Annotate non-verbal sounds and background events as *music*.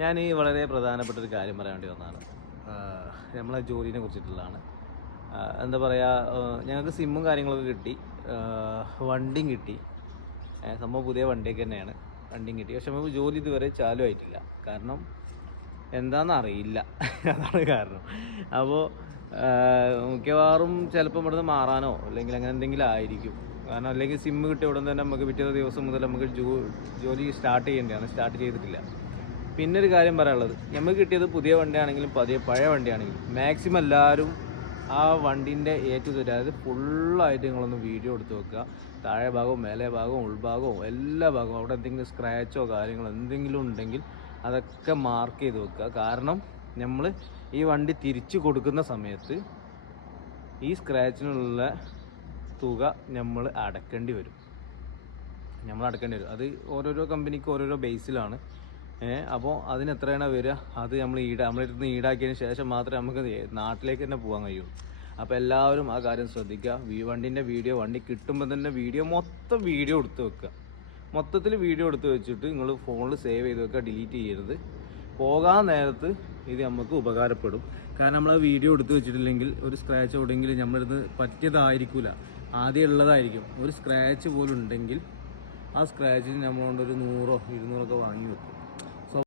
ഞാൻ ഈ വളരെ പ്രധാനപ്പെട്ട ഒരു കാര്യം പറയാൻ വേണ്ടി വന്നതാണ് നമ്മളെ ജോലിനെ കുറിച്ചിട്ടുള്ളതാണ്. എന്താ പറയുക ഞങ്ങൾക്ക് സിമ്മും കാര്യങ്ങളൊക്കെ കിട്ടി. വണ്ടിയും കിട്ടി. സംഭവം പുതിയ വണ്ടിയൊക്കെ തന്നെയാണ്. വണ്ടിയും കിട്ടി. പക്ഷെ നമുക്ക് ജോലി ഇതുവരെ ചാലു ആയിട്ടില്ല. കാരണം എന്താണെന്ന് അറിയില്ല *laughs* അതാണ് കാരണം. അപ്പോൾ മിക്കവാറും ചിലപ്പോൾ ഇവിടുന്ന് മാറാനോ അല്ലെങ്കിൽ അങ്ങനെ എന്തെങ്കിലും ആയിരിക്കും. കാരണം അല്ലെങ്കിൽ സിമ്മ് കിട്ടിയ ഉടൻ തന്നെ നമുക്ക് പിറ്റേ ദിവസം മുതൽ നമുക്ക് ജോലി സ്റ്റാർട്ട് ചെയ്യേണ്ടതാണ്. സ്റ്റാർട്ട് ചെയ്തിട്ടില്ല. പിന്നെ ഒരു കാര്യം പറയാനുള്ളത്. നമുക്ക് കിട്ടിയത് പുതിയ വണ്ടിയാണെങ്കിലും പതിയ പഴയ വണ്ടിയാണെങ്കിലും മാക്സിമം എല്ലാവരും ആ വണ്ടീന്റെ എ ടു അതായത് ഫുള്ളായിട്ട് നിങ്ങളൊന്ന് വീഡിയോ എടുത്ത് വെക്കുക. താഴെ ഭാഗവും മേലെ ഭാഗവും ഉൾഭാഗവും എല്ലാ ഭാഗവും അവിടെ എന്തെങ്കിലും സ്ക്രാച്ചോ കാര്യങ്ങളോ എന്തെങ്കിലും ഉണ്ടെങ്കിൽ അതൊക്കെ മാർക്ക് ചെയ്ത് വെക്കുക. കാരണം നമ്മൾ ഈ വണ്ടി തിരിച്ചു കൊടുക്കുന്ന സമയത്ത് ഈ സ്ക്രാച്ചിനുള്ള തുക നമ്മൾ അടക്കേണ്ടി വരും. നമ്മൾ അടക്കേണ്ടി വരും. അത് ഓരോരോ കമ്പനിക്ക് ഓരോരോ ബേസിലാണ് അപ്പോൾ അതിന് എത്രയാണ് വരിക? അത് നമ്മൾ ഈട നമ്മളിരുന്ന് ഈടാക്കിയതിന് ശേഷം മാത്രമേ നമുക്ക് നാട്ടിലേക്ക് തന്നെ പോകാൻ കഴിയൂ. അപ്പോൾ എല്ലാവരും ആ കാര്യം ശ്രദ്ധിക്കുക. വണ്ടിന്റെ വീഡിയോ വണ്ടി കിട്ടുമ്പോൾ തന്നെ വീഡിയോ മൊത്തം വീഡിയോ എടുത്ത് വെക്കുക. മൊത്തത്തിൽ വീഡിയോ എടുത്ത് വെച്ചിട്ട് നിങ്ങൾ ഫോണിൽ സേവ് ചെയ്ത് വെക്കുക ഡിലീറ്റ് ചെയ്യരുത്. പോകാൻ നേരത്ത് ഇത് നമുക്ക് ഉപകാരപ്പെടും. കാരണം നമ്മൾ ആ വീഡിയോ എടുത്ത് വെച്ചിട്ടില്ലെങ്കിൽ ഒരു സ്ക്രാച്ച് എവിടെയെങ്കിലും നമ്മളിത് പറ്റിയതായിരിക്കില്ല ആദ്യം ഉള്ളതായിരിക്കും. ഒരു സ്ക്രാച്ച് പോലും ഉണ്ടെങ്കിൽ ആ സ്ക്രാച്ചിന് നമ്മളോണ്ട് ഒരു നൂറോ ഇരുന്നൂറൊക്കെ വാങ്ങി വെക്കും.